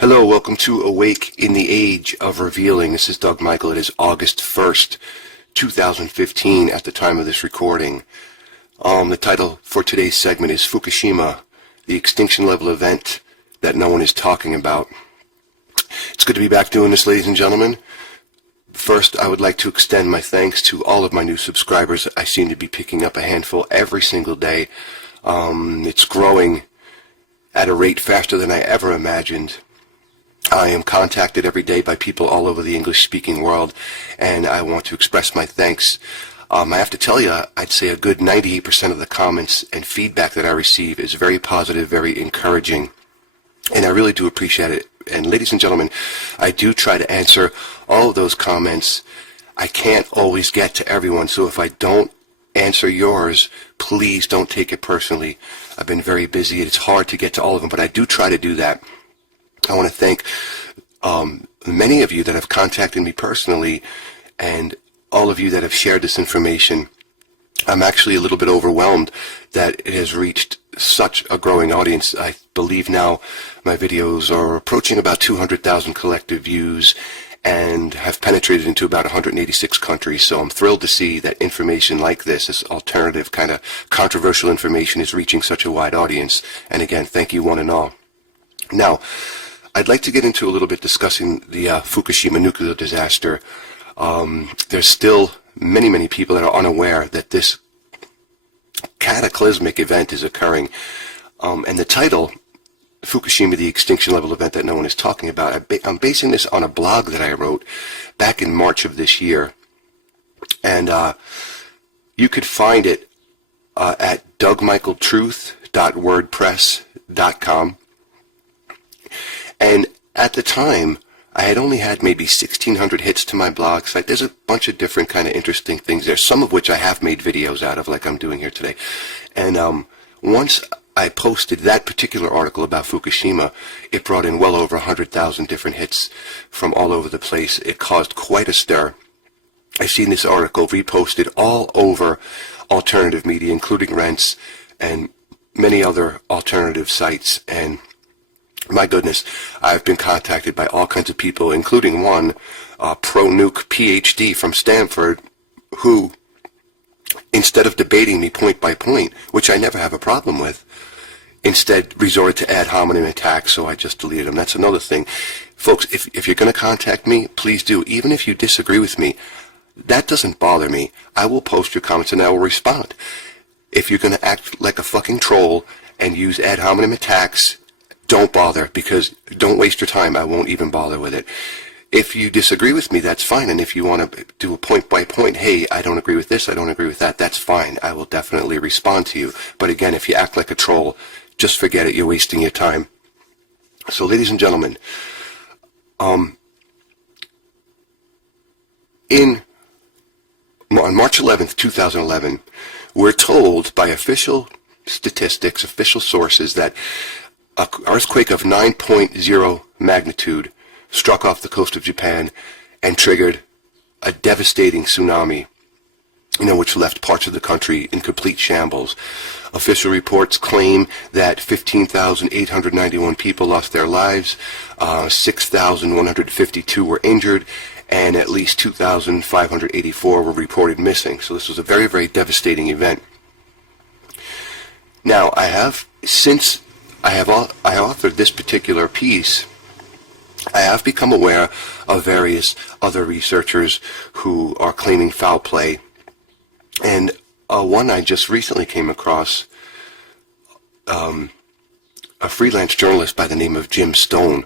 Hello, welcome to Awake in the Age of Revealing. This is Doug Michael. It is August 1st, 2015 at the time of this recording. The title for today's segment is Fukushima, the extinction level event that no one is talking about. It's good to be back doing this, ladies and gentlemen. First, I would like to extend my thanks to all of my new subscribers. I seem to be picking up a handful every single day. It's growing at a rate faster than I ever imagined. I am contacted every day by people all over the English-speaking world, and I want to express my thanks. I have to tell you, I'd say a good 98% of the comments and feedback that I receive is very positive, very encouraging, and I really do appreciate it. And ladies and gentlemen, I do try to answer all of those comments. I can't always get to everyone, so if I don't answer yours, please don't take it personally. I've been very busy, and it's hard to get to all of them, but I do try to do that. I want to thank many of you that have contacted me personally and all of you that have shared this information. I'm actually a little bit overwhelmed that it has reached such a growing audience. I believe now my videos are approaching about 200,000 collective views and have penetrated into about 186 countries. So I'm thrilled to see that information like this alternative kind of controversial information, is reaching such a wide audience. And again, thank you one and all. Now, I'd like to get into a little bit discussing the Fukushima nuclear disaster. There's still many people that are unaware that this cataclysmic event is occurring. And the title, Fukushima, the extinction level event that no one is talking about, I'm basing this on a blog that I wrote back in March of this year. And you could find it at dougmichaeltruth.wordpress.com. And at the time, I had only had maybe 1,600 hits to my blog site. There's a bunch of different kind of interesting things there, some of which I have made videos out of, like I'm doing here today. And once I posted that particular article about Fukushima, it brought in well over 100,000 different hits from all over the place. It caused quite a stir. I've seen this article reposted all over alternative media, including Rents and many other alternative sites. And my goodness, I've been contacted by all kinds of people, including one pro-nuke PhD from Stanford, who, instead of debating me point by point, which I never have a problem with, instead resorted to ad hominem attacks, so I just deleted them. That's another thing. Folks, if you're going to contact me, please do. Even if you disagree with me, that doesn't bother me. I will post your comments and I will respond. If you're going to act like a fucking troll and use ad hominem attacks, don't bother, because don't waste your time. I won't even bother with it. If you disagree with me, that's fine. And if you want to do a point by point, hey, I don't agree with this, I don't agree with that, that's fine. I will definitely respond to you. But again, if you act like a troll, just forget it. You're wasting your time. So, ladies and gentlemen, on March 11th, 2011, we're told by official statistics, official sources, that an earthquake of 9.0 magnitude struck off the coast of Japan and triggered a devastating tsunami, which left parts of the country in complete shambles. Official reports claim that 15,891 people lost their lives, 6,152 were injured, and at least 2,584 were reported missing. So this was a very, very devastating event. Now, I have authored this particular piece, I have become aware of various other researchers who are claiming foul play. And one I just recently came across, a freelance journalist by the name of Jim Stone.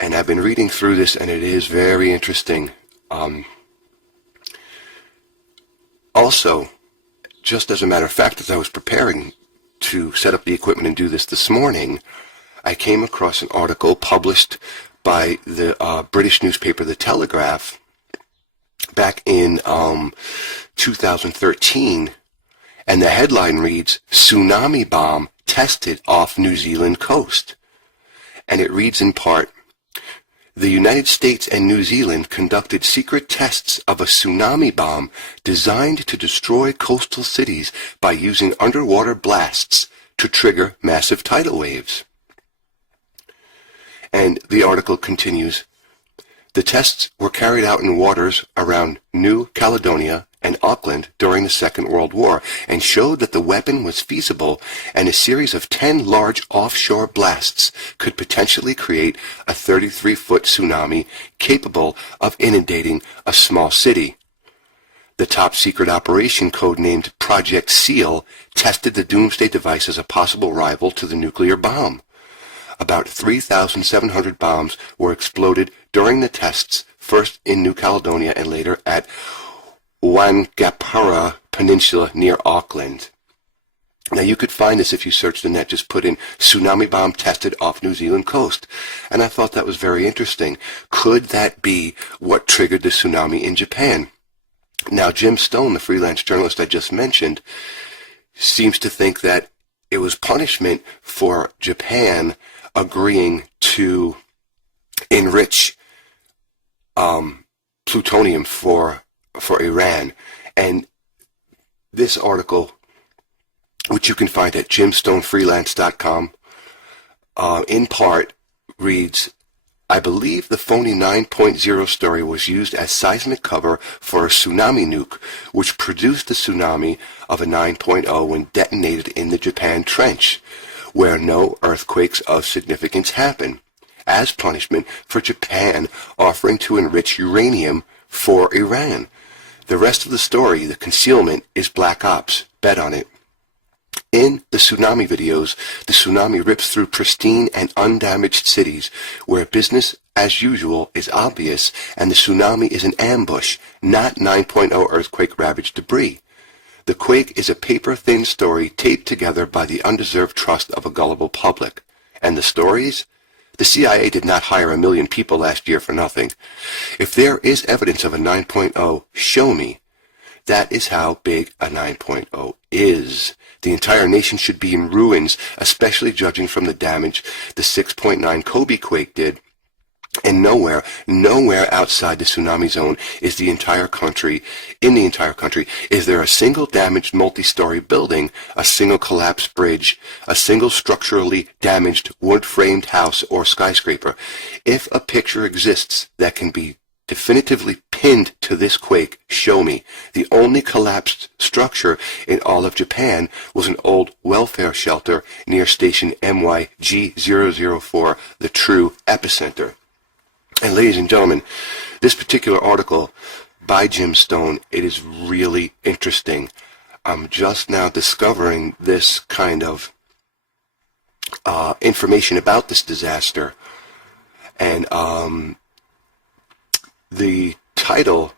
And I've been reading through this, and it is very interesting. Also, just as a matter of fact, as I was preparing to set up the equipment and do this morning, I came across an article published by the British newspaper The Telegraph back in 2013, and the headline reads, "Tsunami Bomb Tested Off New Zealand Coast." And it reads in part, "The United States and New Zealand conducted secret tests of a tsunami bomb designed to destroy coastal cities by using underwater blasts to trigger massive tidal waves." And And the article continues, the tests were carried out in waters around New Caledonia and Auckland during the Second World War and showed that the weapon was feasible and a series of 10 large offshore blasts could potentially create a 33-foot tsunami capable of inundating a small city. The top-secret operation codenamed Project SEAL tested the doomsday device as a possible rival to the nuclear bomb. About 3,700 bombs were exploded during the tests, first in New Caledonia and later at Wangapara Peninsula near Auckland. Now you could find this if you search the net, just put in tsunami bomb tested off New Zealand coast. And I thought that was very interesting. Could that be what triggered the tsunami in Japan? Now Jim Stone, the freelance journalist I just mentioned, seems to think that it was punishment for Japan agreeing to enrich plutonium for Iran. And this article, which you can find at jimstonefreelance.com, in part reads, I believe the phony 9.0 story was used as seismic cover for a tsunami nuke, which produced the tsunami of a 9.0 when detonated in the Japan Trench, where no earthquakes of significance happen, as punishment for Japan offering to enrich uranium for Iran. The rest of the story, the concealment, is black ops. Bet on it. In the tsunami videos, the tsunami rips through pristine and undamaged cities where business as usual is obvious and the tsunami is an ambush, not 9.0 earthquake-ravaged debris. The quake is a paper-thin story taped together by the undeserved trust of a gullible public. And the stories? The CIA did not hire 1 million people last year for nothing. If there is evidence of a 9.0, show me. That is how big a 9.0 is. The entire nation should be in ruins, especially judging from the damage the 6.9 Kobe quake did. And nowhere outside the tsunami zone is the entire country, is there a single damaged multi-story building, a single collapsed bridge, a single structurally damaged wood-framed house or skyscraper. If a picture exists that can be definitively pinned to this quake, show me. The only collapsed structure in all of Japan was an old welfare shelter near station MYG004, the true epicenter. And ladies and gentlemen, this particular article by Jim Stone, it is really interesting. I'm just now discovering this kind of information about this disaster. And the title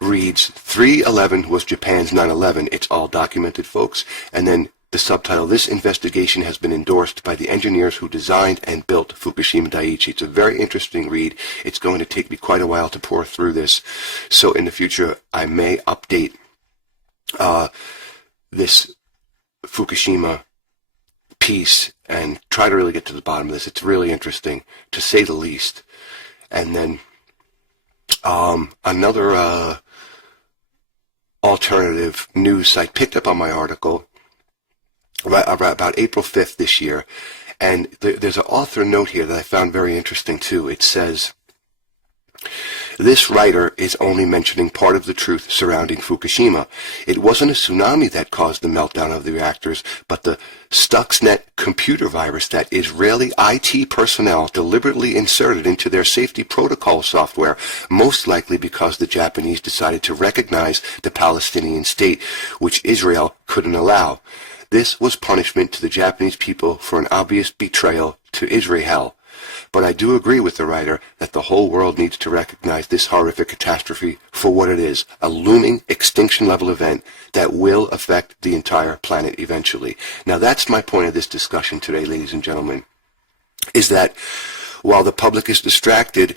reads, 3/11 was Japan's 9/11. It's all documented, folks. And then the subtitle, this investigation has been endorsed by the engineers who designed and built Fukushima Daiichi. It's a very interesting read. It's going to take me quite a while to pour through this. So in the future, I may update this Fukushima piece and try to really get to the bottom of this. It's really interesting, to say the least. And then another alternative news site picked up on my article about April 5th this year, and there's an author note here that I found very interesting too. It says, this writer is only mentioning part of the truth surrounding Fukushima. It wasn't a tsunami that caused the meltdown of the reactors, but the Stuxnet computer virus that Israeli IT personnel deliberately inserted into their safety protocol software, most likely because the Japanese decided to recognize the Palestinian state, which Israel couldn't allow. This was punishment to the Japanese people for an obvious betrayal to Israel. But I do agree with the writer that the whole world needs to recognize this horrific catastrophe for what it is, a looming extinction-level event that will affect the entire planet eventually. Now that's my point of this discussion today, ladies and gentlemen, is that while the public is distracted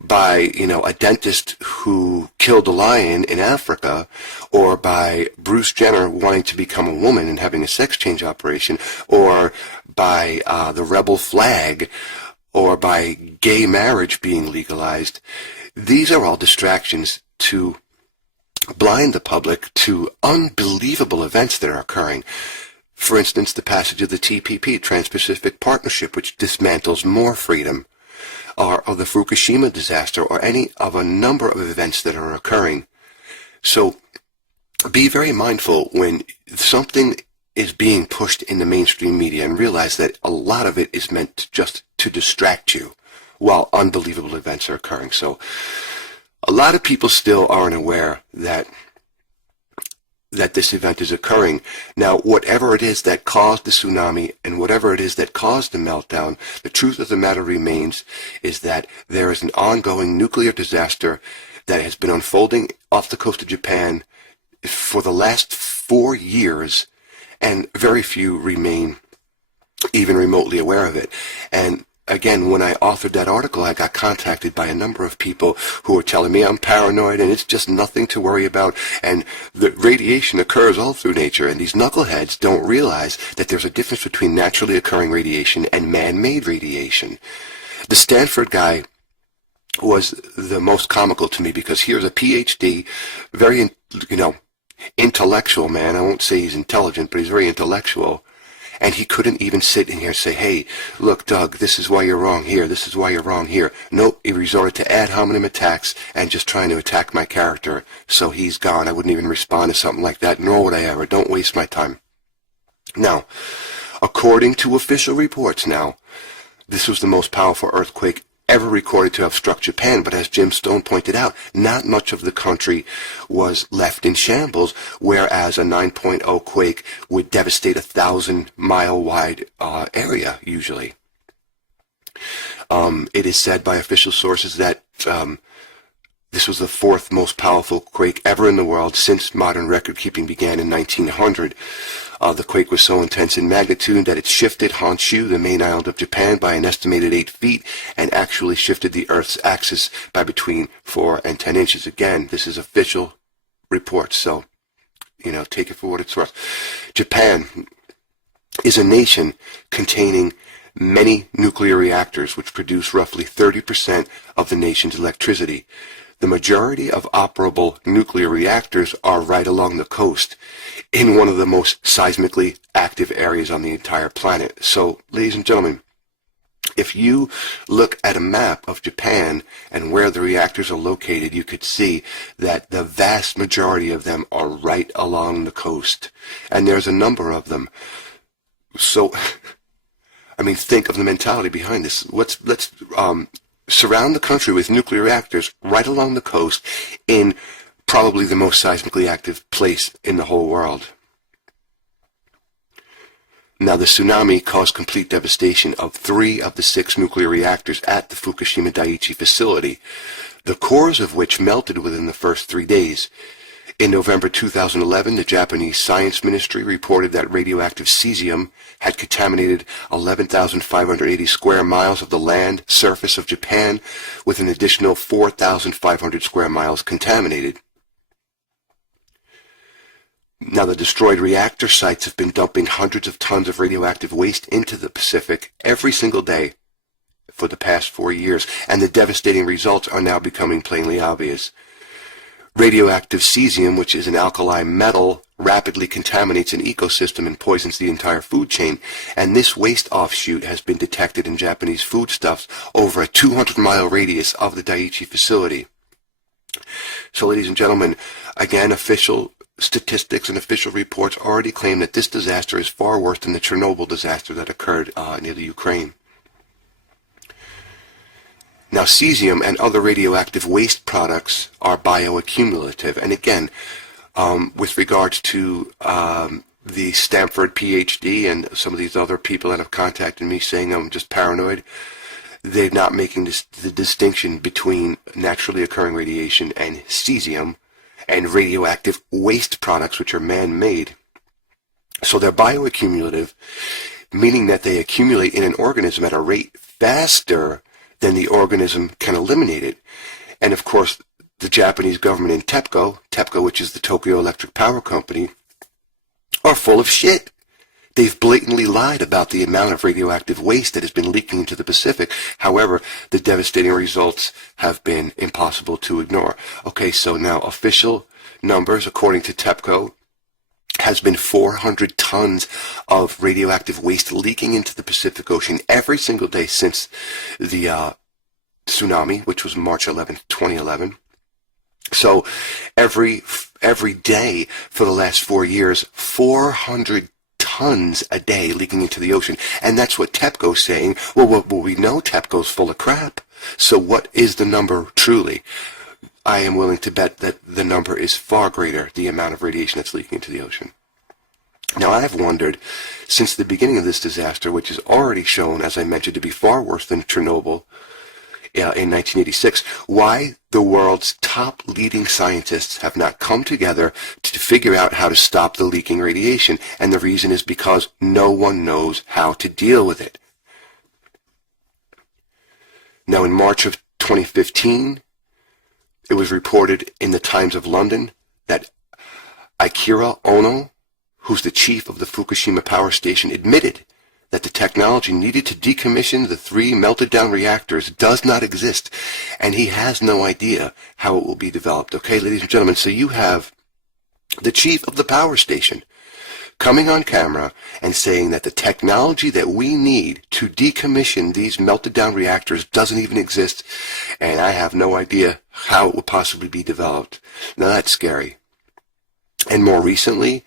by, a dentist who killed a lion in Africa, or by Bruce Jenner wanting to become a woman and having a sex change operation, or by the rebel flag, or by gay marriage being legalized, these are all distractions to blind the public to unbelievable events that are occurring. For instance, the passage of the TPP, Trans-Pacific Partnership, which dismantles more freedom, or the Fukushima disaster, or any of a number of events that are occurring. So be very mindful when something is being pushed in the mainstream media, and realize that a lot of it is meant just to distract you while unbelievable events are occurring. So a lot of people still aren't aware that this event is occurring. Now, whatever it is that caused the tsunami and whatever it is that caused the meltdown, the truth of the matter remains is that there is an ongoing nuclear disaster that has been unfolding off the coast of Japan for the last 4 years, and very few remain even remotely aware of it. And again, when I authored that article, I got contacted by a number of people who were telling me I'm paranoid and it's just nothing to worry about, and the radiation occurs all through nature, and these knuckleheads don't realize that there's a difference between naturally occurring radiation and man-made radiation. The Stanford guy was the most comical to me, because here's a PhD, very, intellectual man. I won't say he's intelligent, but he's very intellectual. And he couldn't even sit in here and say, hey, look, Doug, this is why you're wrong here. This is why you're wrong here. Nope, he resorted to ad hominem attacks and just trying to attack my character. So he's gone. I wouldn't even respond to something like that, nor would I ever. Don't waste my time. Now, according to official reports now, this was the most powerful earthquake ever recorded to have struck Japan, but as Jim Stone pointed out, not much of the country was left in shambles, whereas a 9.0 quake would devastate a 1,000-mile wide area, usually. It is said by official sources that this was the 4th most powerful quake ever in the world since modern record-keeping began in 1900. The quake was so intense in magnitude that it shifted Honshu, the main island of Japan, by an estimated 8 feet, and actually shifted the Earth's axis by between 4 and 10 inches. Again, this is official reports, so, take it for what it's worth. Japan is a nation containing many nuclear reactors, which produce roughly 30% of the nation's electricity. The majority of operable nuclear reactors are right along the coast, in one of the most seismically active areas on the entire planet. So, ladies and gentlemen, if you look at a map of Japan and where the reactors are located, you could see that the vast majority of them are right along the coast. And there's a number of them. So, think of the mentality behind this. Let's surround the country with nuclear reactors right along the coast in probably the most seismically active place in the whole world. Now, the tsunami caused complete devastation of 3 of the 6 nuclear reactors at the Fukushima Daiichi facility, the cores of which melted within the first 3 days. In November 2011, the Japanese Science Ministry reported that radioactive cesium had contaminated 11,580 square miles of the land surface of Japan, with an additional 4,500 square miles contaminated. Now, the destroyed reactor sites have been dumping hundreds of tons of radioactive waste into the Pacific every single day for the past 4 years, and the devastating results are now becoming plainly obvious. Radioactive cesium, which is an alkali metal, rapidly contaminates an ecosystem and poisons the entire food chain, and this waste offshoot has been detected in Japanese foodstuffs over a 200-mile radius of the Daiichi facility. So, ladies and gentlemen, again, official statistics and official reports already claim that this disaster is far worse than the Chernobyl disaster that occurred near the Ukraine. Now, cesium and other radioactive waste products are bioaccumulative, and again, with regards to the Stanford PhD and some of these other people that have contacted me saying I'm just paranoid, they're not making the distinction between naturally occurring radiation and cesium and radioactive waste products, which are man-made. So they're bioaccumulative, meaning that they accumulate in an organism at a rate faster than the organism can eliminate it. And of course, the Japanese government and TEPCO, which is the Tokyo Electric Power Company, are full of shit. They've blatantly lied about the amount of radioactive waste that has been leaking into the Pacific. However, the devastating results have been impossible to ignore. Okay, so now official numbers, according to TEPCO, has been 400 tons of radioactive waste leaking into the Pacific Ocean every single day since the tsunami, which was March 11th, 2011. So every day for the last 4 years, 400 tons a day leaking into the ocean. And that's what TEPCO's saying. Well, we know TEPCO's full of crap. So what is the number truly? I am willing to bet that the number is far greater, the amount of radiation that's leaking into the ocean. Now, I've wondered, since the beginning of this disaster, which is already shown, as I mentioned, to be far worse than Chernobyl in 1986, why the world's top leading scientists have not come together to figure out how to stop the leaking radiation. And the reason is because no one knows how to deal with it. Now, in March of 2015, it was reported in the Times of London that Akira Ono, who's the chief of the Fukushima power station, admitted that the technology needed to decommission the 3 melted-down reactors does not exist, and he has no idea how it will be developed. Okay, ladies and gentlemen, so you have the chief of the power station coming on camera and saying that the technology that we need to decommission these melted-down reactors doesn't even exist, and I have no idea how it will possibly be developed. Now, that's scary. And more recently,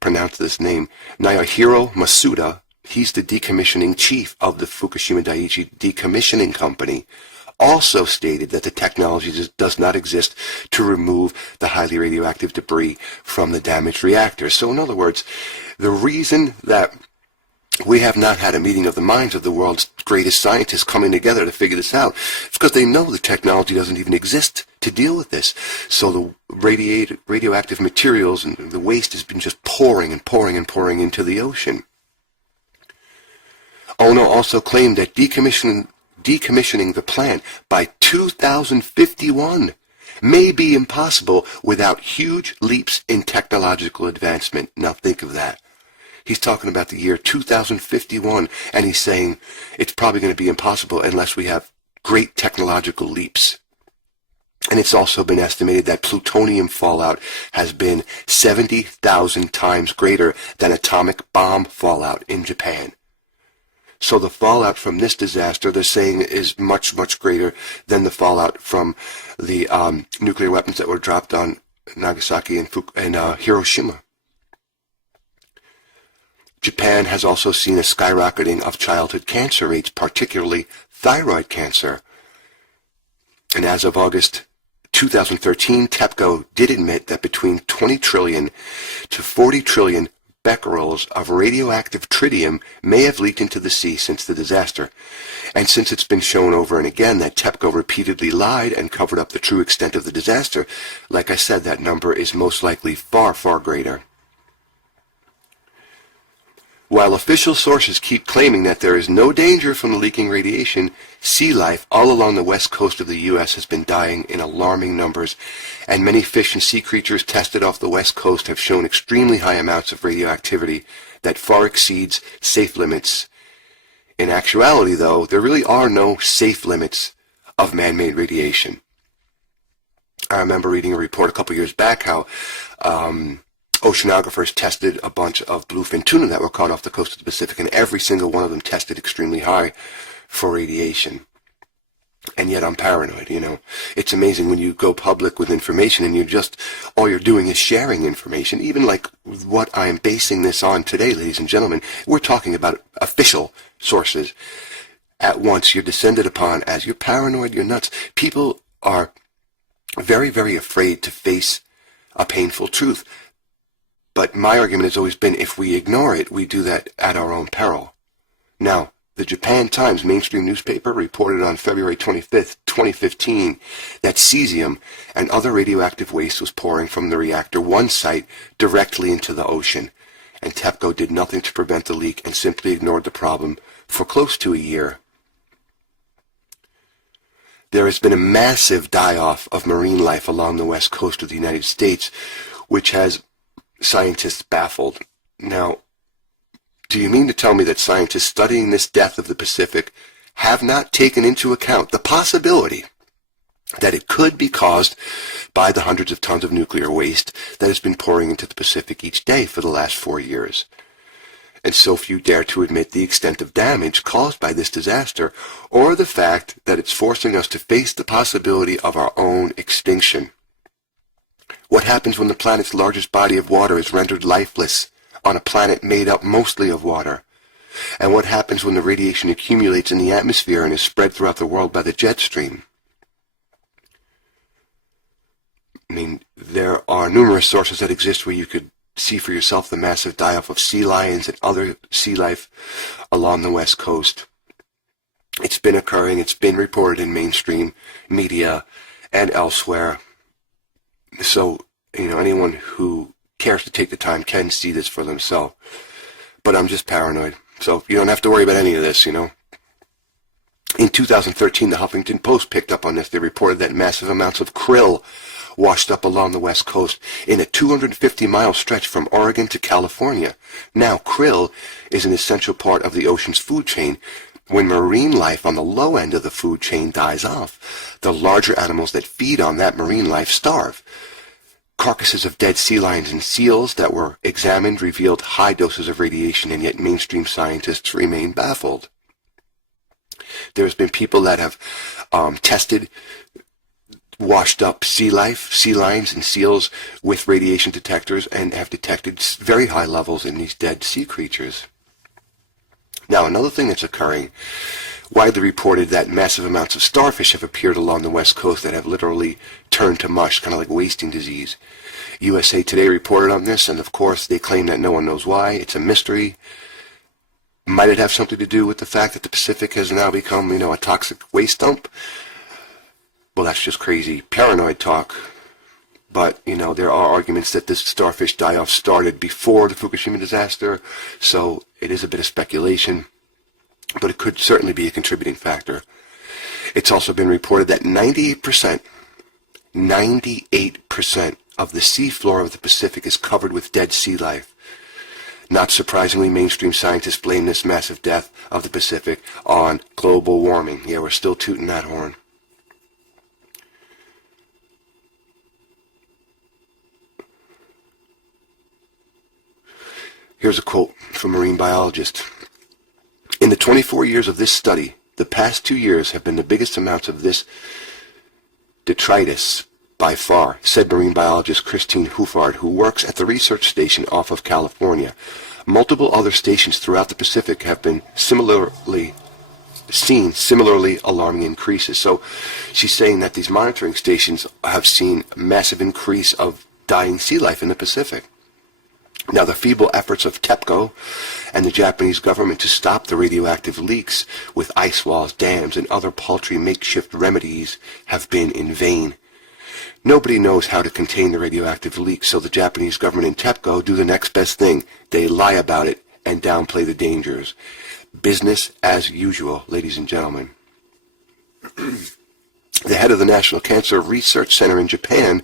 pronounce this name, Naohiro Masuda, he's the decommissioning chief of the Fukushima Daiichi Decommissioning Company, also stated that the technology does not exist to remove the highly radioactive debris from the damaged reactors. So in other words, the reason that we have not had a meeting of the minds of the world's greatest scientists coming together to figure this out is because they know the technology doesn't even exist to deal with this. So the radioactive materials and the waste has been just pouring and pouring and pouring into the ocean. Ono also claimed that decommissioning the plant by 2051 may be impossible without huge leaps in technological advancement. Now think of that. He's talking about the year 2051, and he's saying it's probably going to be impossible unless we have great technological leaps. And it's also been estimated that plutonium fallout has been 70,000 times greater than atomic bomb fallout in Japan. So the fallout from this disaster, they're saying, is much, much greater than the fallout from the nuclear weapons that were dropped on Nagasaki and Hiroshima. Japan has also seen a skyrocketing of childhood cancer rates, particularly thyroid cancer. And as of August 2013, TEPCO did admit that between 20 trillion to 40 trillion becquerels of radioactive tritium may have leaked into the sea since the disaster. And since it's been shown over and again that TEPCO repeatedly lied and covered up the true extent of the disaster, like I said, that number is most likely far, far greater. While official sources keep claiming that there is no danger from the leaking radiation, sea life all along the west coast of the U.S. has been dying in alarming numbers, and many fish and sea creatures tested off the west coast have shown extremely high amounts of radioactivity that far exceeds safe limits. In actuality, though, there really are no safe limits of man-made radiation. I remember reading a report a couple years back how oceanographers tested a bunch of bluefin tuna that were caught off the coast of the Pacific, and every single one of them tested extremely high for radiation. And yet I'm paranoid, you know. It's amazing when you go public with information and all you're doing is sharing information. Even like what I'm basing this on today, ladies and gentlemen, we're talking about official sources. At once you're descended upon as you're paranoid, you're nuts. People are very, very afraid to face a painful truth. But my argument has always been, if we ignore it, we do that at our own peril. Now, the Japan Times mainstream newspaper reported on February 25th, 2015, that cesium and other radioactive waste was pouring from the reactor 1 site directly into the ocean, and TEPCO did nothing to prevent the leak and simply ignored the problem for close to a year. There has been a massive die-off of marine life along the west coast of the United States, which has scientists baffled. Now, do you mean to tell me that scientists studying this death of the Pacific have not taken into account the possibility that it could be caused by the hundreds of tons of nuclear waste that has been pouring into the Pacific each day for the last 4 years. And so few dare to admit the extent of damage caused by this disaster, or the fact that it's forcing us to face the possibility of our own extinction. What happens when the planet's largest body of water is rendered lifeless on a planet made up mostly of water? And what happens when the radiation accumulates in the atmosphere and is spread throughout the world by the jet stream? I mean, there are numerous sources that exist where you could see for yourself the massive die-off of sea lions and other sea life along the West Coast. It's been occurring, it's been reported in mainstream media and elsewhere. So, anyone who cares to take the time can see this for themselves. But I'm just paranoid. So you don't have to worry about any of this, In 2013, the Huffington Post picked up on this. They reported that massive amounts of krill washed up along the West Coast in a 250-mile stretch from Oregon to California. Now, krill is an essential part of the ocean's food chain. When marine life on the low end of the food chain dies off, the larger animals that feed on that marine life starve. Carcasses of dead sea lions and seals that were examined revealed high doses of radiation, and yet mainstream scientists remain baffled. There's been people that have tested washed up sea lions and seals with radiation detectors and have detected very high levels in these dead sea creatures. Now, another thing that's occurring, widely reported that massive amounts of starfish have appeared along the West Coast that have literally turned to mush, kind of like wasting disease. USA Today reported on this, and of course they claim that no one knows why. It's a mystery. Might it have something to do with the fact that the Pacific has now become, a toxic waste dump? Well, that's just crazy paranoid talk. But, there are arguments that this starfish die-off started before the Fukushima disaster, so it is a bit of speculation, but it could certainly be a contributing factor. It's also been reported that 98% of the seafloor of the Pacific is covered with dead sea life. Not surprisingly, mainstream scientists blame this massive death of the Pacific on global warming. Yeah, we're still tooting that horn. Here's a quote from a marine biologist. In the 24 years of this study, the past 2 years have been the biggest amounts of this detritus by far, said marine biologist Christine Huffard, who works at the research station off of California. Multiple other stations throughout the Pacific have been similarly alarming increases. So she's saying that these monitoring stations have seen a massive increase of dying sea life in the Pacific. Now, the feeble efforts of TEPCO and the Japanese government to stop the radioactive leaks with ice walls, dams, and other paltry makeshift remedies have been in vain. Nobody knows how to contain the radioactive leaks, so the Japanese government and TEPCO do the next best thing. They lie about it and downplay the dangers. Business as usual, ladies and gentlemen. The head of the National Cancer Research Center in Japan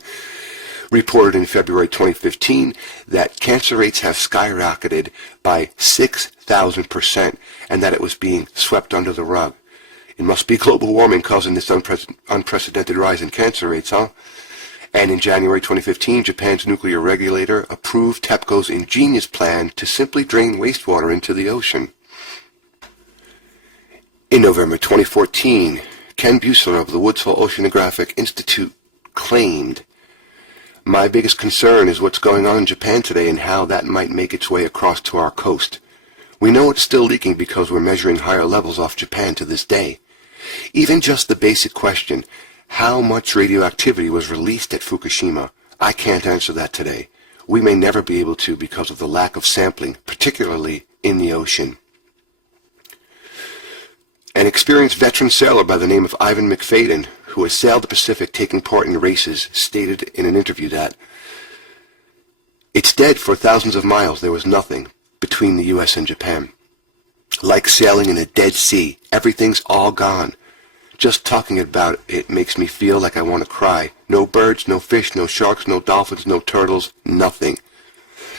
reported in February 2015 that cancer rates have skyrocketed by 6,000% and that it was being swept under the rug. It must be global warming causing this unprecedented rise in cancer rates, huh? And in January 2015, Japan's nuclear regulator approved TEPCO's ingenious plan to simply drain wastewater into the ocean. In November 2014, Ken Buessler of the Woods Hole Oceanographic Institute claimed, "My biggest concern is what's going on in Japan today and how that might make its way across to our coast. We know it's still leaking because we're measuring higher levels off Japan to this day. Even just the basic question, how much radioactivity was released at Fukushima? I can't answer that today. We may never be able to because of the lack of sampling, particularly in the ocean." An experienced veteran sailor by the name of Ivan McFadden, who has sailed the Pacific taking part in races, stated in an interview that, "It's dead for thousands of miles. There was nothing between the U.S. and Japan. Like sailing in a dead sea. Everything's all gone. Just talking about it makes me feel like I want to cry. No birds, no fish, no sharks, no dolphins, no turtles, nothing."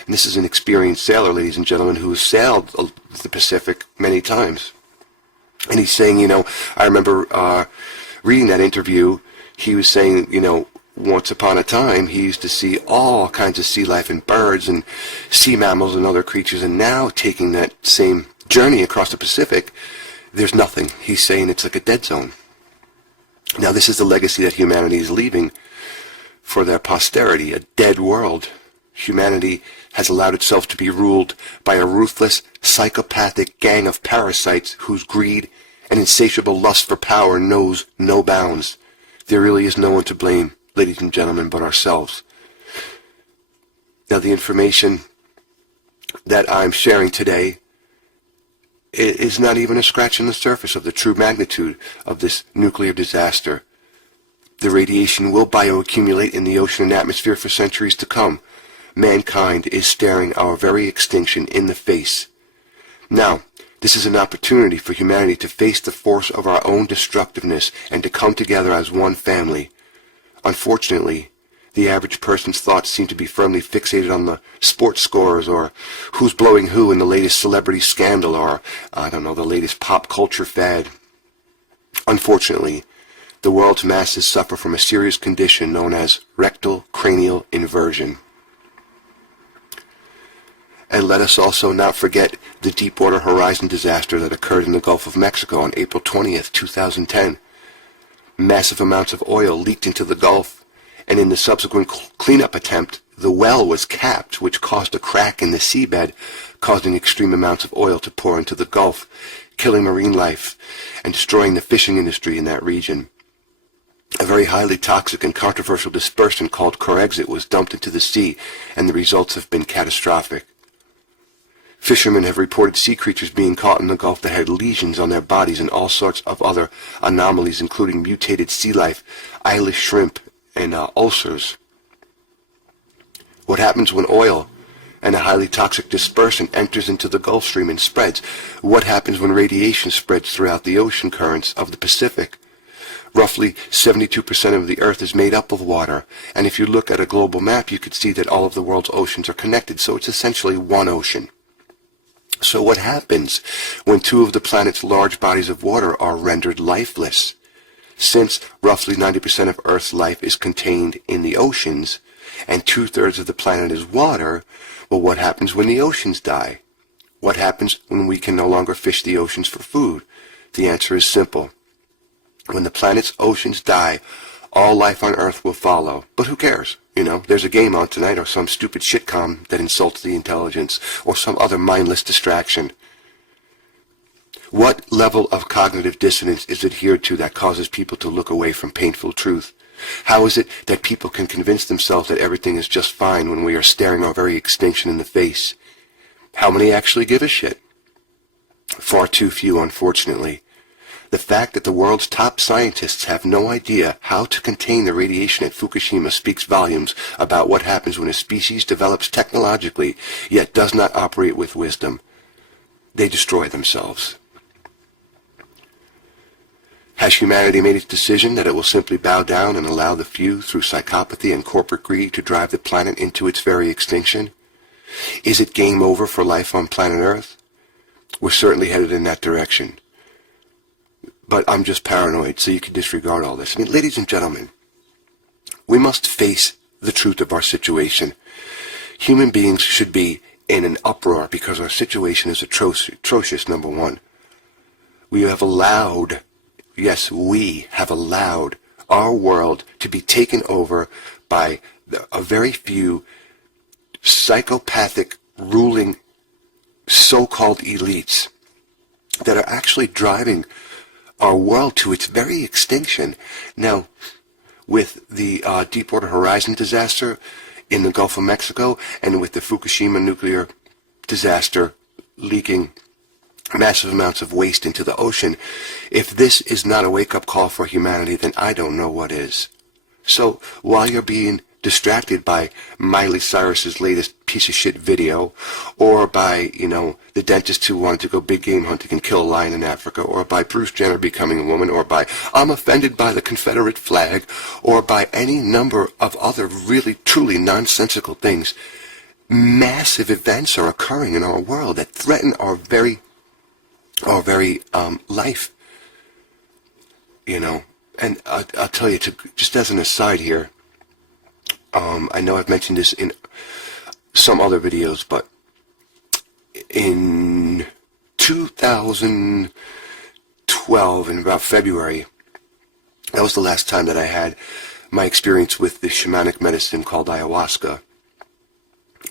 And this is an experienced sailor, ladies and gentlemen, who has sailed the Pacific many times. And he's saying, I remember reading that interview he was saying, once upon a time, he used to see all kinds of sea life and birds and sea mammals and other creatures, and now taking that same journey across the Pacific, there's nothing. He's saying it's like a dead zone. Now, this is the legacy that humanity is leaving for their posterity, a dead world. Humanity has allowed itself to be ruled by a ruthless, psychopathic gang of parasites whose greed and insatiable lust for power knows no bounds. There really is no one to blame, ladies and gentlemen, but ourselves. Now, the information that I'm sharing today is not even a scratch on the surface of the true magnitude of this nuclear disaster. The radiation will bioaccumulate in the ocean and atmosphere for centuries to come. Mankind is staring our very extinction in the face. Now, this is an opportunity for humanity to face the force of our own destructiveness and to come together as one family. Unfortunately, the average person's thoughts seem to be firmly fixated on the sports scores or who's blowing who in the latest celebrity scandal or, the latest pop culture fad. Unfortunately, the world's masses suffer from a serious condition known as rectal cranial inversion. And let us also not forget the Deepwater Horizon disaster that occurred in the Gulf of Mexico on April 20th, 2010. Massive amounts of oil leaked into the Gulf, and in the subsequent cleanup attempt, the well was capped, which caused a crack in the seabed, causing extreme amounts of oil to pour into the Gulf, killing marine life and destroying the fishing industry in that region. A very highly toxic and controversial dispersant called Corexit was dumped into the sea, and the results have been catastrophic. Fishermen have reported sea creatures being caught in the Gulf that had lesions on their bodies and all sorts of other anomalies, including mutated sea life, eyeless shrimp, and ulcers. What happens when oil and a highly toxic dispersant enters into the Gulf Stream and spreads? What happens when radiation spreads throughout the ocean currents of the Pacific? Roughly 72% of the Earth is made up of water, and if you look at a global map, you could see that all of the world's oceans are connected, so it's essentially one ocean. So what happens when two of the planet's large bodies of water are rendered lifeless? Since roughly 90% of Earth's life is contained in the oceans, and 2/3 of the planet is water, well, what happens when the oceans die? What happens when we can no longer fish the oceans for food? The answer is simple. When the planet's oceans die, all life on Earth will follow. But who cares? There's a game on tonight, or some stupid shitcom that insults the intelligence, or some other mindless distraction. What level of cognitive dissonance is adhered to that causes people to look away from painful truth? How is it that people can convince themselves that everything is just fine when we are staring our very extinction in the face? How many actually give a shit? Far too few, unfortunately. The fact that the world's top scientists have no idea how to contain the radiation at Fukushima speaks volumes about what happens when a species develops technologically, yet does not operate with wisdom. They destroy themselves. Has humanity made its decision that it will simply bow down and allow the few, through psychopathy and corporate greed, to drive the planet into its very extinction? Is it game over for life on planet Earth? We're certainly headed in that direction. But I'm just paranoid, so you can disregard all this. Ladies and gentlemen, we must face the truth of our situation. Human beings should be in an uproar because our situation is atrocious, number one. We have allowed our world to be taken over by a very few psychopathic ruling so-called elites that are actually driving our world to its very extinction. Now, with the Deepwater Horizon disaster in the Gulf of Mexico and with the Fukushima nuclear disaster leaking massive amounts of waste into the ocean, if this is not a wake-up call for humanity, then I don't know what is. So while you're being distracted by Miley Cyrus's latest piece of shit video, or by, the dentist who wanted to go big game hunting and kill a lion in Africa, or by Bruce Jenner becoming a woman, or by I'm offended by the Confederate flag, or by any number of other really, truly nonsensical things, massive events are occurring in our world that threaten our very life. And I'll tell you, just as an aside here, I know I've mentioned this in some other videos, but in 2012, in about February, that was the last time that I had my experience with the shamanic medicine called ayahuasca,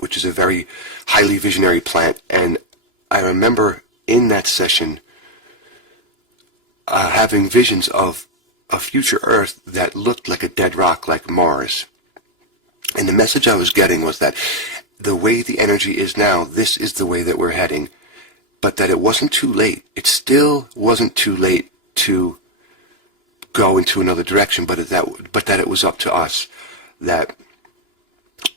which is a very highly visionary plant. And I remember in that session having visions of a future Earth that looked like a dead rock, like Mars. And the message I was getting was that the way the energy is now, this is the way that we're heading, but that it wasn't too late. It still wasn't too late to go into another direction, but that it was up to us, that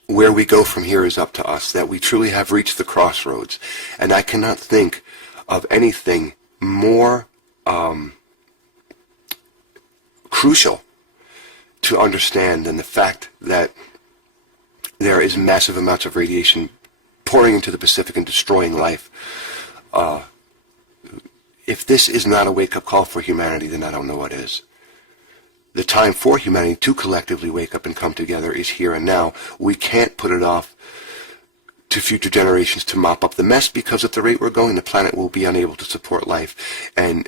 where we go from here is up to us, that we truly have reached the crossroads. And I cannot think of anything more crucial to understand than the fact that there is massive amounts of radiation pouring into the Pacific and destroying life. If this is not a wake-up call for humanity, then I don't know what is. The time for humanity to collectively wake up and come together is here and now. We can't put it off to future generations to mop up the mess, because at the rate we're going, the planet will be unable to support life. And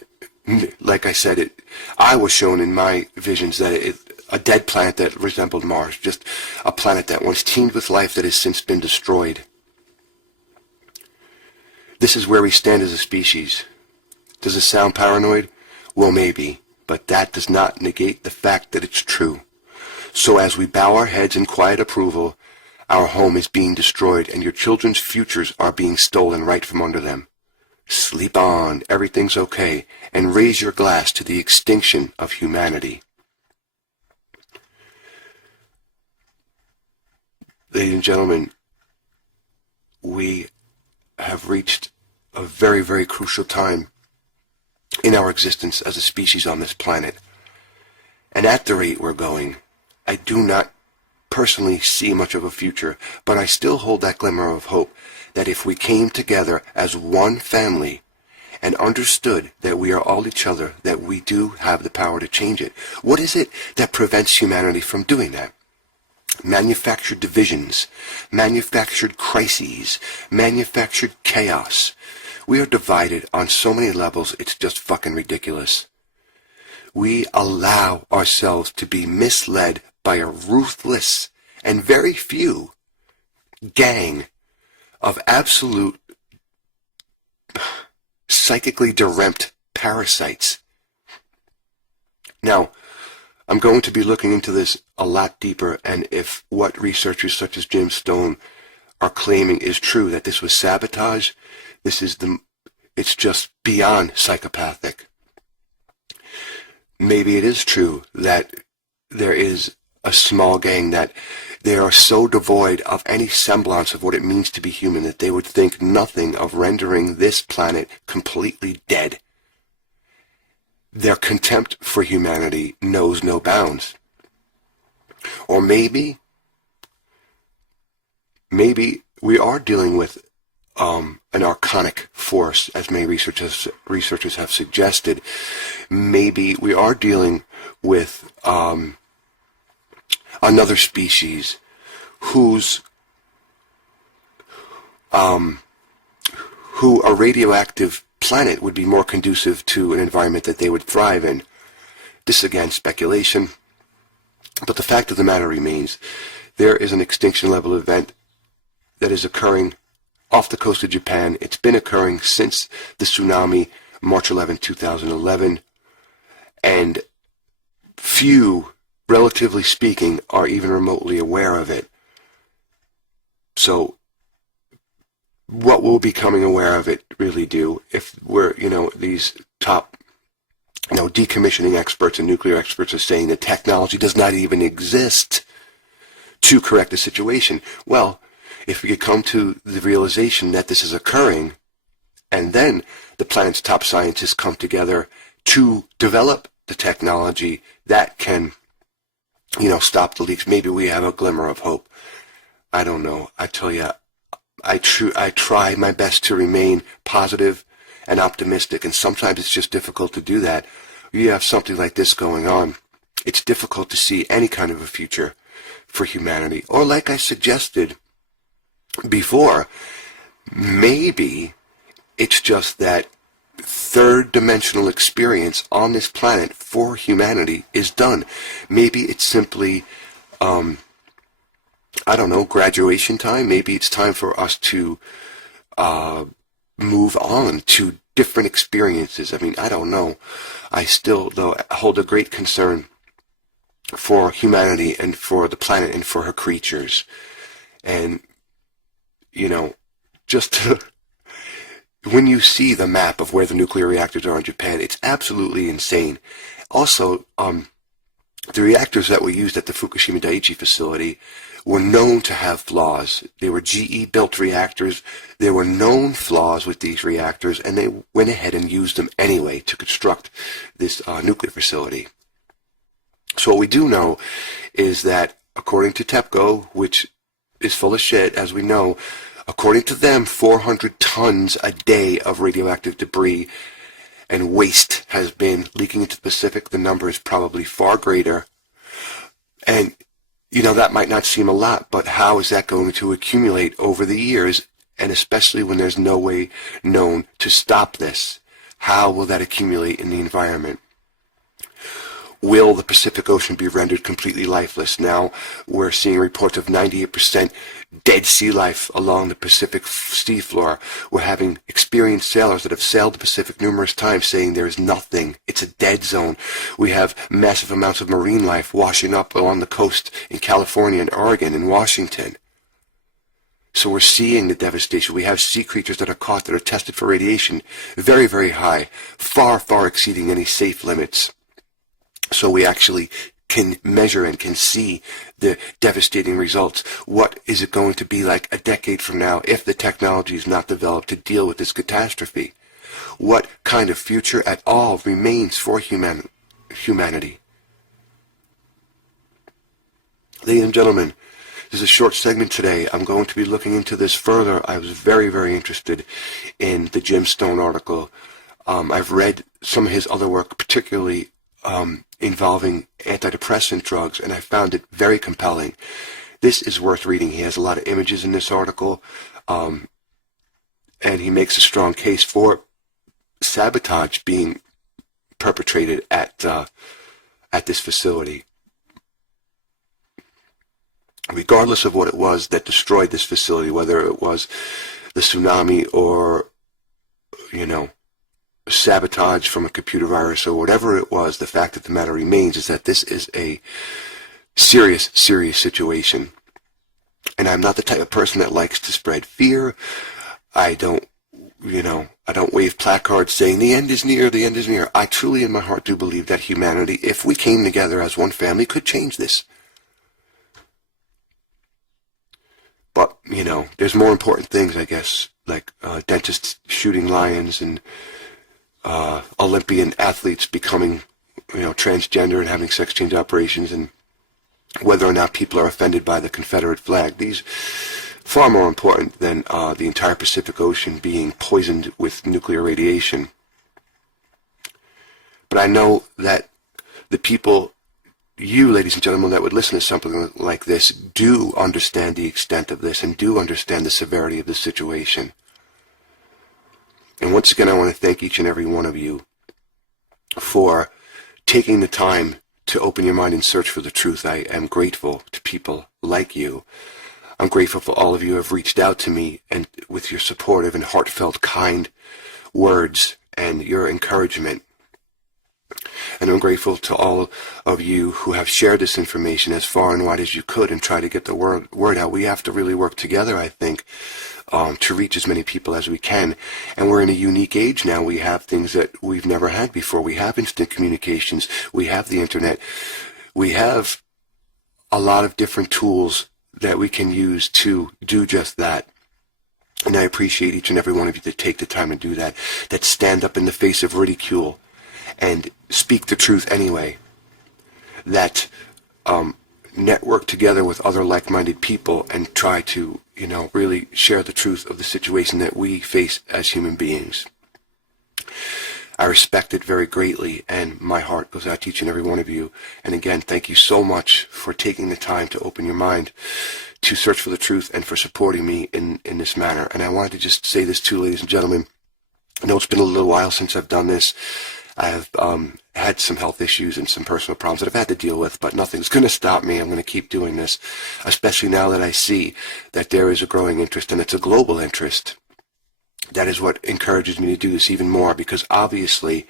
like I said, I was shown in my visions that a dead planet that resembled Mars, just a planet that once teemed with life that has since been destroyed. This is where we stand as a species. Does it sound paranoid? Well, maybe. But that does not negate the fact that it's true. So as we bow our heads in quiet approval, our home is being destroyed and your children's futures are being stolen right from under them. Sleep on, everything's okay, and raise your glass to the extinction of humanity. Ladies and gentlemen, we have reached a very, very crucial time in our existence as a species on this planet. And at the rate we're going, I do not personally see much of a future, but I still hold that glimmer of hope that if we came together as one family and understood that we are all each other, that we do have the power to change it. What is it that prevents humanity from doing that? Manufactured divisions, manufactured crises, manufactured chaos. We are divided on so many levels, it's just fucking ridiculous. We allow ourselves to be misled by a ruthless and very few gang of absolute psychically deranged parasites. Now, I'm going to be looking into this a lot deeper, and if what researchers such as Jim Stone are claiming is true, that this was sabotage, it's just beyond psychopathic. Maybe it is true that there is a small gang that they are so devoid of any semblance of what it means to be human that they would think nothing of rendering this planet completely dead. Their contempt for humanity knows no bounds. Or maybe we are dealing with an archonic force, as many researchers have suggested. Maybe we are dealing with another species who a radioactive planet would be more conducive to an environment that they would thrive in. This again, speculation. But the fact of the matter remains, there is an extinction level event that is occurring off the coast of Japan. It's been occurring since the tsunami, March 11, 2011, and few, relatively speaking, are even remotely aware of it. So what will becoming aware of it really do if we're, these top, decommissioning experts and nuclear experts are saying that technology does not even exist to correct the situation? Well, if we could come to the realization that this is occurring, and then the planet's top scientists come together to develop the technology that can, stop the leaks, maybe we have a glimmer of hope. I don't know. I tell you, I try my best to remain positive and optimistic, and sometimes it's just difficult to do that. You have something like this going on, it's difficult to see any kind of a future for humanity. Or like I suggested before, maybe it's just that third-dimensional experience on this planet for humanity is done. Maybe it's simply, I don't know, graduation time. Maybe it's time for us to move on to different experiences. I mean, I don't know. I still, though, hold a great concern for humanity and for the planet and for her creatures. And, you know, just to, when you see the map of where the nuclear reactors are in Japan, it's absolutely insane. Also, the reactors that were used at the Fukushima Daiichi facility were known to have flaws. They were GE-built reactors. There were known flaws with these reactors, and they went ahead and used them anyway to construct this nuclear facility. So what we do know is that, according to TEPCO, which is full of shit, as we know, according to them, 400 tons a day of radioactive debris and waste has been leaking into the Pacific. The number is probably far greater. And, you know, that might not seem a lot, but how is that going to accumulate over the years, and especially when there's no way known to stop this? How will that accumulate in the environment? Will the Pacific Ocean be rendered completely lifeless? Now we're seeing reports of 98% dead sea life along the Pacific seafloor. We're having experienced sailors that have sailed the Pacific numerous times saying there is nothing. It's a dead zone. We have massive amounts of marine life washing up along the coast in California and Oregon and Washington. So we're seeing the devastation. We have sea creatures that are caught that are tested for radiation very, very high, far, far exceeding any safe limits. So we actually can measure and can see the devastating results. What is it going to be like a decade from now if the technology is not developed to deal with this catastrophe? What kind of future at all remains for humanity? Ladies and gentlemen, this is a short segment today. I'm going to be looking into this further. I was very, very interested in the Jim Stone article. I've read some of his other work, particularly involving antidepressant drugs, and I found it very compelling. This is worth reading. He has a lot of images in this article, and he makes a strong case for sabotage being perpetrated at this facility. Regardless of what it was that destroyed this facility, whether it was the tsunami or, you know, sabotage from a computer virus or whatever it was, the fact of the matter remains is that this is a serious, serious situation. And I'm not the type of person that likes to spread fear. I don't wave placards saying the end is near, the end is near. I truly in my heart do believe that humanity, if we came together as one family, could change this. But, you know, there's more important things, I guess, like dentists shooting lions and Olympian athletes becoming, you know, transgender and having sex change operations, and whether or not people are offended by the Confederate flag. These far more important than the entire Pacific Ocean being poisoned with nuclear radiation. But I know that the people, you, ladies and gentlemen, that would listen to something like this do understand the extent of this and do understand the severity of the situation. And once again, I want to thank each and every one of you for taking the time to open your mind and search for the truth. I am grateful to people like you. I'm grateful for all of you who have reached out to me and with your supportive and heartfelt, kind words and your encouragement. And I'm grateful to all of you who have shared this information as far and wide as you could and try to get the word out. We have to really work together, I think, to reach as many people as we can. And we're in a unique age now. We have things that we've never had before. We have instant communications. We have the internet. We have a lot of different tools that we can use to do just that. And I appreciate each and every one of you that take the time to do that, that stand up in the face of ridicule and speak the truth anyway, that network together with other like-minded people and try to, you know, really share the truth of the situation that we face as human beings. I respect it very greatly, and my heart goes out to each and every one of you. And again, thank you so much for taking the time to open your mind to search for the truth and for supporting me in this manner. And I wanted to just say this too, ladies and gentlemen. I know it's been a little while since I've done this. I have had some health issues and some personal problems that I've had to deal with, but nothing's going to stop me. I'm going to keep doing this, especially now that I see that there is a growing interest, and it's a global interest. That is what encourages me to do this even more, because obviously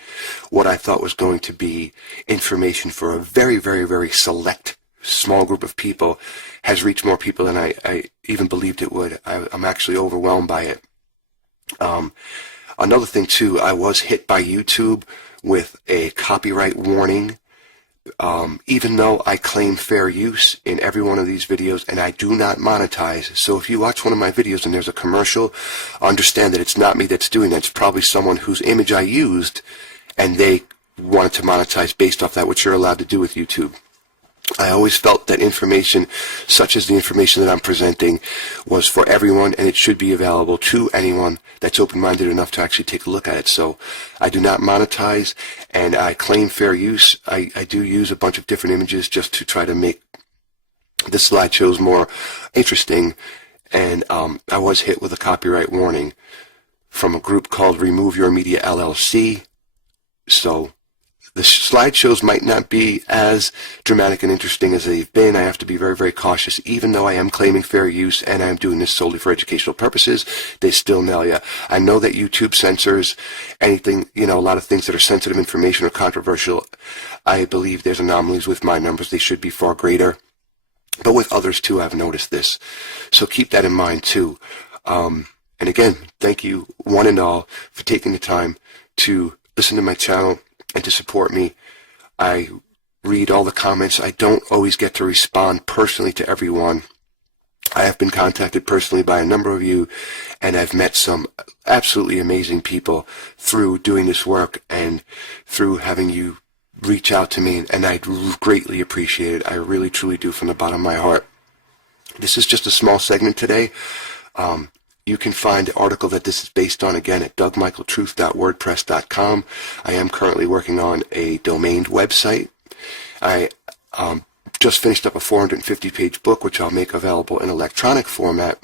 what I thought was going to be information for a very, very, very select small group of people has reached more people than I even believed it would. I'm actually overwhelmed by it. Another thing too, I was hit by YouTube with a copyright warning, even though I claim fair use in every one of these videos, and I do not monetize. So if you watch one of my videos and there's a commercial, understand that it's not me that's doing that. It's probably someone whose image I used, and they wanted to monetize based off that, which you're allowed to do with YouTube. I always felt that information, such as the information that I'm presenting, was for everyone, and it should be available to anyone that's open-minded enough to actually take a look at it. So I do not monetize, and I claim fair use. I do use a bunch of different images just to try to make the slideshows more interesting, and I was hit with a copyright warning from a group called Remove Your Media LLC. So the slideshows might not be as dramatic and interesting as they've been. I have to be very, very cautious. Even though I am claiming fair use and I'm doing this solely for educational purposes, they still nail you. I know that YouTube censors anything, a lot of things that are sensitive information or controversial. I believe there's anomalies with my numbers. They should be far greater. But with others too, I've noticed this. So keep that in mind too. And again, thank you one and all for taking the time to listen to my channel and to support me. I read all the comments. I don't always get to respond personally to everyone. I have been contacted personally by a number of you, and I've met some absolutely amazing people through doing this work and through having you reach out to me, and I greatly appreciate it. I really, truly do, from the bottom of my heart. This is just a small segment today. You can find the article that this is based on, again, at dougmichaeltruth.wordpress.com. I am currently working on a domained website. I just finished up a 450-page book, which I'll make available in electronic format,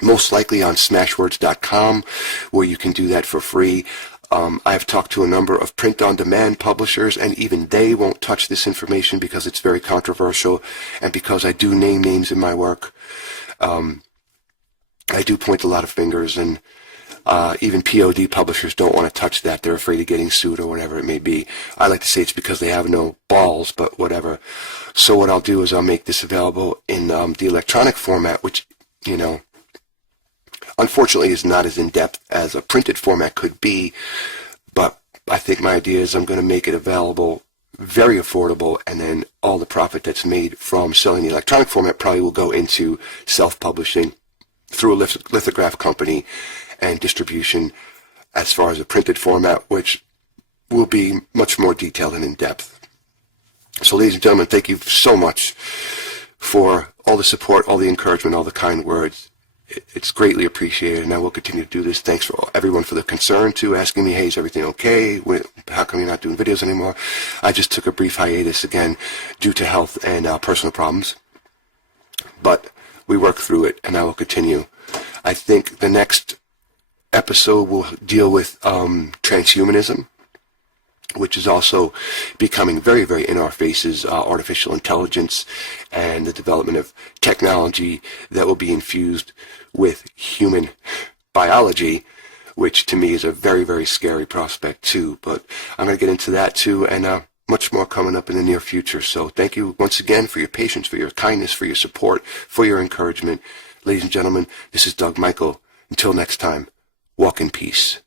most likely on smashwords.com, where you can do that for free. I've talked to a number of print-on-demand publishers, and even they won't touch this information because it's very controversial, and because I do name names in my work. I do point a lot of fingers, and even POD publishers don't want to touch that. They're afraid of getting sued or whatever it may be. I like to say it's because they have no balls, but whatever. So what I'll do is I'll make this available in the electronic format, which, unfortunately is not as in-depth as a printed format could be, but I think my idea is I'm going to make it available very affordable, and then all the profit that's made from selling the electronic format probably will go into self-publishing through a lithograph company and distribution as far as a printed format, which will be much more detailed and in-depth. So ladies and gentlemen, thank you so much for all the support, all the encouragement, all the kind words. It's greatly appreciated, and I will continue to do this. Thanks for everyone for the concern too, asking me, hey, is everything okay? How come you're not doing videos anymore? I just took a brief hiatus again due to health and personal problems. But we work through it, and I will continue. I think the next episode will deal with transhumanism, which is also becoming very, very in our faces, artificial intelligence and the development of technology that will be infused with human biology, which to me is a very, very scary prospect too. But I'm going to get into that too, and much more coming up in the near future. So thank you once again for your patience, for your kindness, for your support, for your encouragement. Ladies and gentlemen, this is Doug Michael. Until next time, walk in peace.